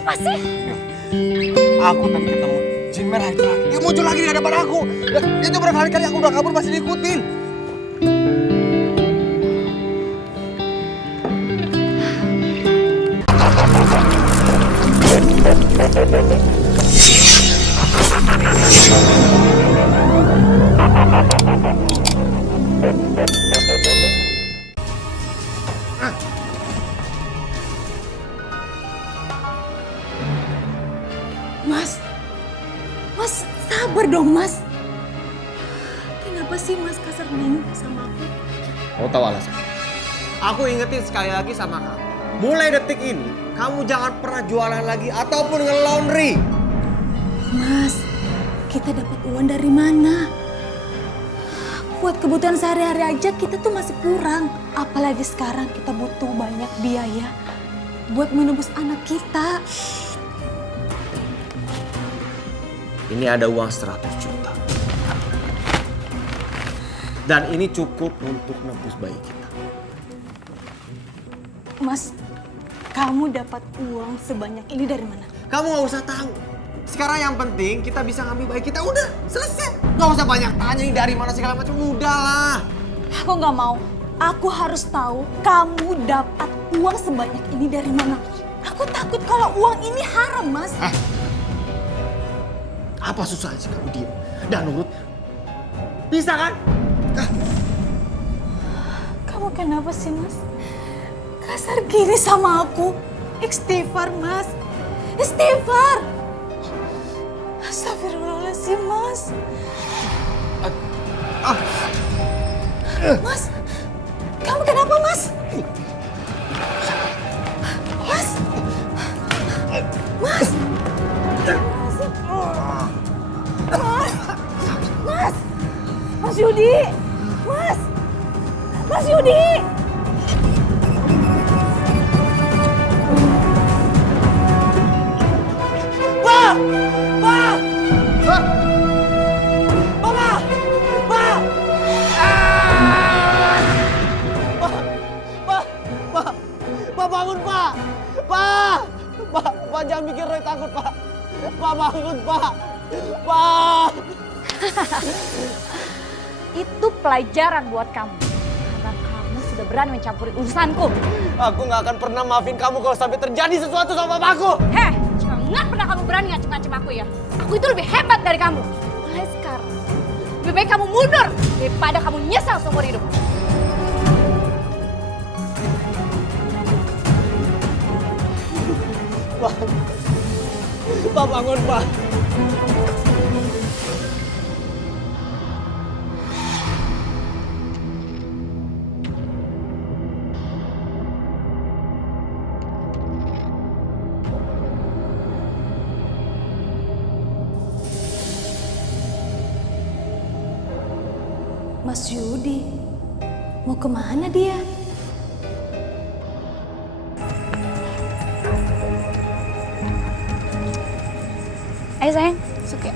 apa sih? Aku tadi ketemu jin merah itu lagi. Dia muncul lagi di hadapan aku. Dan itu berkali-kali aku udah kabur masih diikutin. Mas, sabar dong Mas. Kenapa sih Mas kasar gini sama aku? Kamu tahu alasannya? Aku ingetin sekali lagi sama kamu. Mulai detik ini, kamu jangan pernah jualan lagi ataupun nge-laundry. Mas, kita dapat uang dari mana? Buat kebutuhan sehari-hari aja kita tuh masih kurang. Apalagi sekarang kita butuh banyak biaya buat menebus anak kita. Ini ada uang 100 juta. Dan ini cukup untuk nebus bayi kita. Mas, kamu dapat uang sebanyak ini dari mana? Kamu gak usah tahu. Sekarang yang penting kita bisa ngambil bayi kita. Udah, selesai. Gak usah banyak tanya ini dari mana segala macam. Udahlah. Aku gak mau. Aku harus tahu kamu dapat uang sebanyak ini dari mana. Aku takut kalau uang ini haram, Mas. Apa susahnya sih kamu diam dan nurut? Bisa kan? Kamu kenapa sih, Mas? Kasar gini sama aku. Istighfar, Mas. Istighfar. Astagfirullahaladzim, Mas. Mas, kamu kenapa, Mas? Mas. Mas. Mas. Mas Yudi. Mas Yudi. Pak! Pak! Pak! Mama! Pak! Pak bangun, Pak! Pak jangan bikin Roy takut, Pak! Pak bangun, Pak! Pak! Itu pelajaran buat kamu. Karena kamu sudah berani mencampuri urusanku. Aku nggak akan pernah maafin kamu kalau sampai terjadi sesuatu sama papaku. Heh, jangan pernah kamu berani ngacem-ngacem aku ya. Aku itu lebih hebat dari kamu. Mulai sekarang, lebih baik kamu mundur daripada kamu nyesal seumur hidup. Pak bangun, Pak. Mas Yudi, mau kemana dia? Ayo sayang, masuk ya.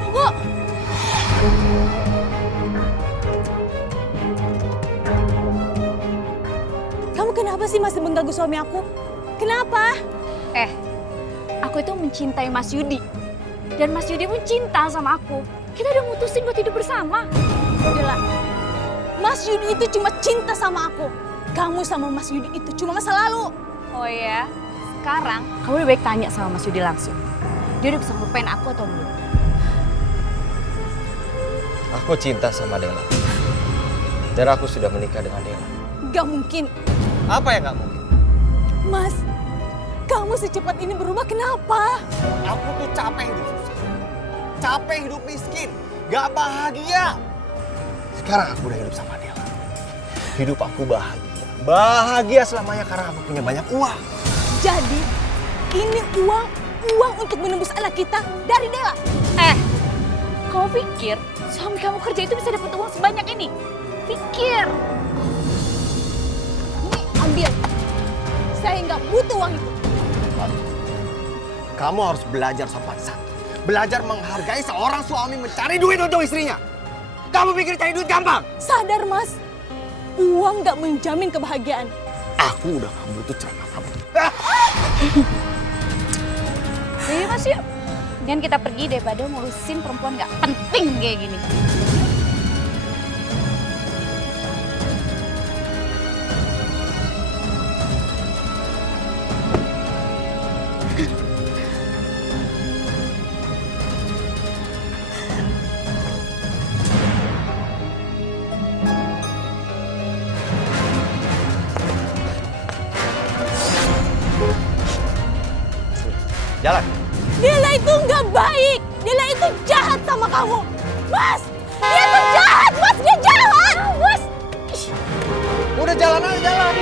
Tunggu! Kamu kenapa sih masih mengganggu suami aku? Kenapa? Aku itu mencintai Mas Yudi. Dan Mas Yudi pun cinta sama aku. Kita udah mutusin buat hidup bersama. Udahlah, Mas Yudi itu cuma cinta sama aku. Kamu sama Mas Yudi itu cuma masa lalu. Oh ya, sekarang kamu lebih baik tanya sama Mas Yudi langsung. Dia udah bisa ngelupain aku atau belum? Aku cinta sama Dela. Dan aku sudah menikah dengan Dela. Gak mungkin. Apa yang gak mungkin? Mas, kamu secepat ini berubah kenapa? Aku tuh capek hidup susah. Capek hidup miskin. Gak bahagia. Sekarang aku udah hidup sama Dela. Hidup aku bahagia. Bahagia selamanya karena aku punya banyak uang. Jadi, ini uang untuk menembus anak kita dari Dela. Kamu pikir suami kamu kerja itu bisa dapat uang sebanyak ini? Pikir. Ini ambil. Saya nggak butuh uang itu. Kamu harus belajar sopan santun. Belajar menghargai seorang suami mencari duit untuk istrinya. Kamu pikir cari duit gampang? Sadar, Mas. Uang nggak menjamin kebahagiaan. Aku udah gak butuh ceramah kamu. Yuk Mas yuk. Kemudian kita pergi daripada ngurusin perempuan gak penting kayak gini. Jalan. Dela itu nggak baik. Dela itu jahat sama kamu. Mas, dia tuh jahat. Mas, dia jahat. Mas. Udah jalan aja, jalan.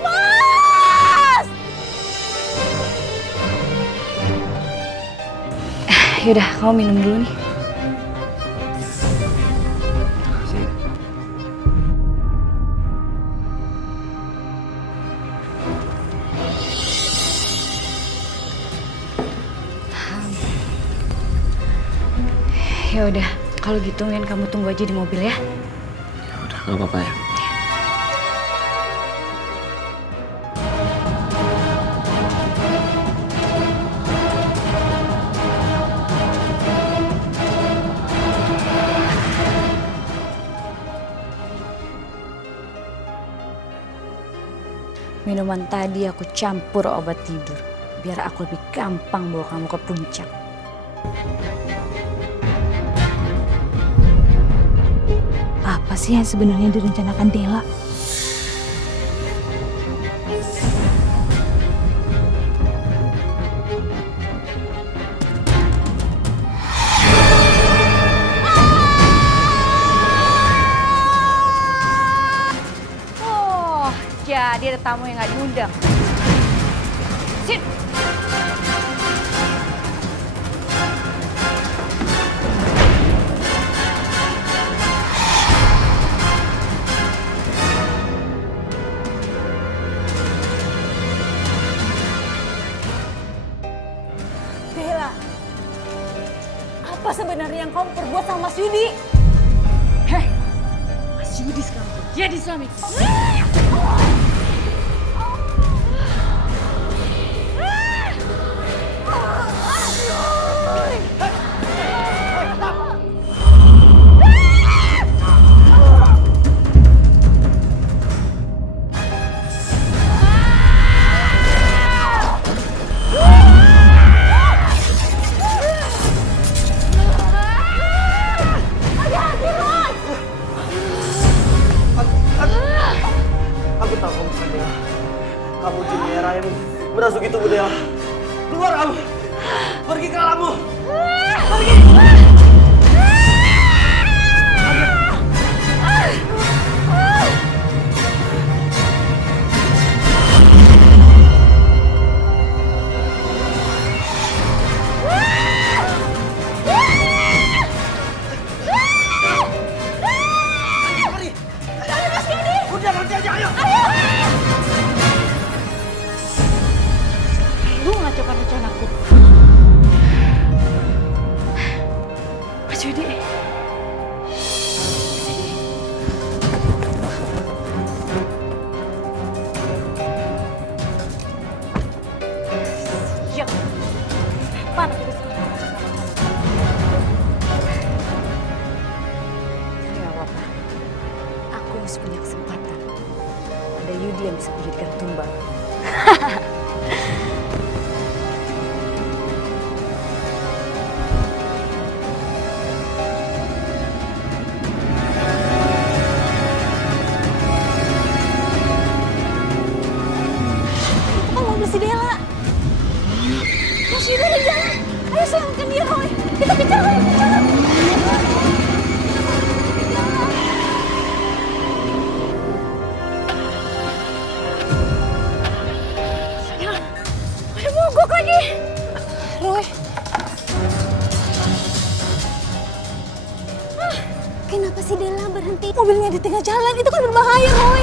Mas. Yaudah, kamu minum dulu nih. Ya udah, kalau gitu Ngen kamu tunggu aja di mobil ya. Ya udah, nggak apa-apa ya. Minuman tadi aku campur obat tidur, biar aku lebih gampang bawa kamu ke puncak. Apa sih yang sebenarnya direncanakan Dela? Oh, jadi ada tamu yang gak diundang. Sit. Dela, apa sebenarnya yang kamu perbuat sama Mas Yudi? Heh, Mas Yudi sekarang jadi suamiku. Aku tahu kamu bukan Dela. Kamu jin merah yang merasuk itu, Bu Dela. Keluar kamu. Pergi ke alammu. Pergi. Udah nanti aja, ayo. Lu ngacaukan rencanaku. Mas Yudi. Siap. Mana kita sekarang? Gak apa-apa. Aku masih punya kesempatan. Ada Yudi yang bisa menjadikan tumbal. Itu kan mobil si Dela. Mas Yudi udah jalan. Ayo selamatkan dia, Roy. Kita kejar, Roy. Kejar. Ada mogok lagi. Roy. Kenapa si Dela berhenti? Mobilnya di tengah jalan. Itu kan berbahaya, Roy.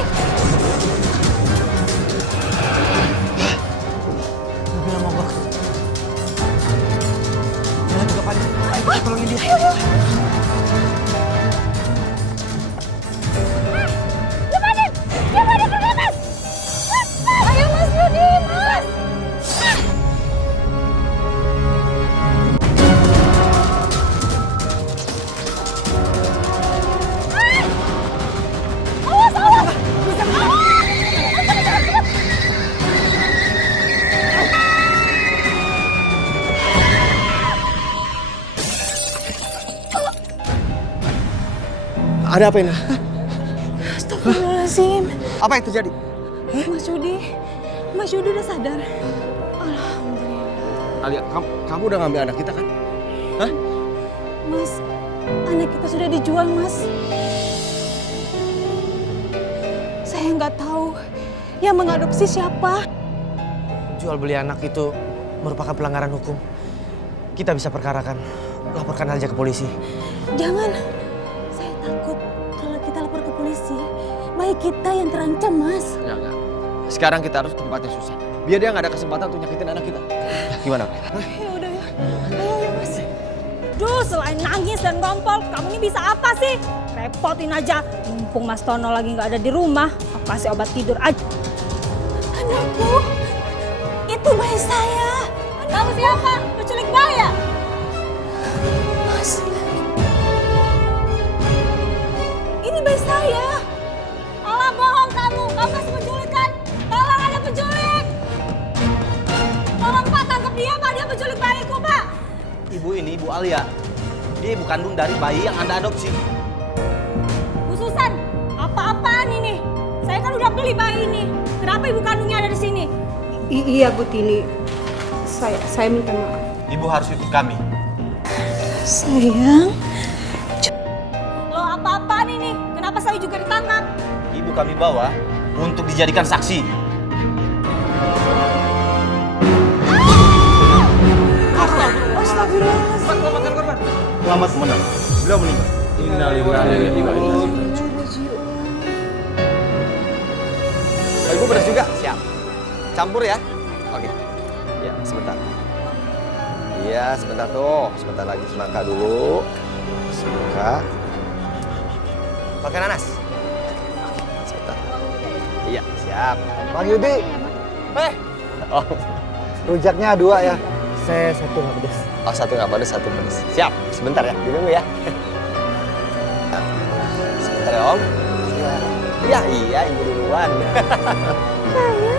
Mobilnya mogok. Dela juga panik. Ayo, tolongin dia. Ayo. Ada apa ini? Astagfirullahaladzim. Apa yang terjadi? Mas Yudi udah sadar. Alhamdulillah. Alia, kamu udah ngambil anak kita kan? Hah? Mas, anak kita sudah dijual, Mas. Saya nggak tahu yang mengadopsi siapa. Jual beli anak itu merupakan pelanggaran hukum. Kita bisa perkarakan, laporkan aja ke polisi. Jangan. Saya takut kalau kita lapor ke polisi, bayi kita yang terancam, Mas. Enggak. Sekarang kita harus ke tempat yang susah. Biar dia nggak ada kesempatan untuk nyakitin anak kita. Gimana? Ya udah ya. Ayo, Mas. Duh, selain nangis dan ngompol, kamu ini bisa apa sih? Repotin aja. Mumpung Mas Tono lagi nggak ada di rumah, aku kasih obat tidur aja. Anakku, itu bayi saya. Kamu siapa? Penculik bayi ya? Mas, ini bayi saya. Alah, bohong kamu masih penculik kan? Tolong, ada penculik. Tolong Pak, tangkap dia Pak, dia penculik bayiku Pak. Ibu ini, Ibu Alia, dia ibu kandung dari bayi yang Anda adopsi. Bu Susan, apa-apaan ini? Saya kan udah beli bayi ini. Kenapa ibu kandungnya ada di sini? Iya Bu Tini, saya minta maaf. Ibu harus ikut kami. Sayang. Lo apa-apaan ini? Kenapa saya juga ditangkap? Ibu kami bawa untuk dijadikan saksi. Astagfirullahaladzim. Selamat menang. Beliau meninggal. Ibu pedas juga? Siap. Campur ya? Oke. Ya, sebentar. Iya, sebentar tuh. Sebentar lagi semangka dulu. Semangka. Pakai nanas. Sebentar. Iya, siap. Bang Yudi, Oh, rujaknya 2 ya. Saya satu nggak pedas. oh satu nggak pedas, satu pedas. Siap. Sebentar ya. Ditunggu ya. Sebentar ya, Om. Iya, ibu duluan. Sayang.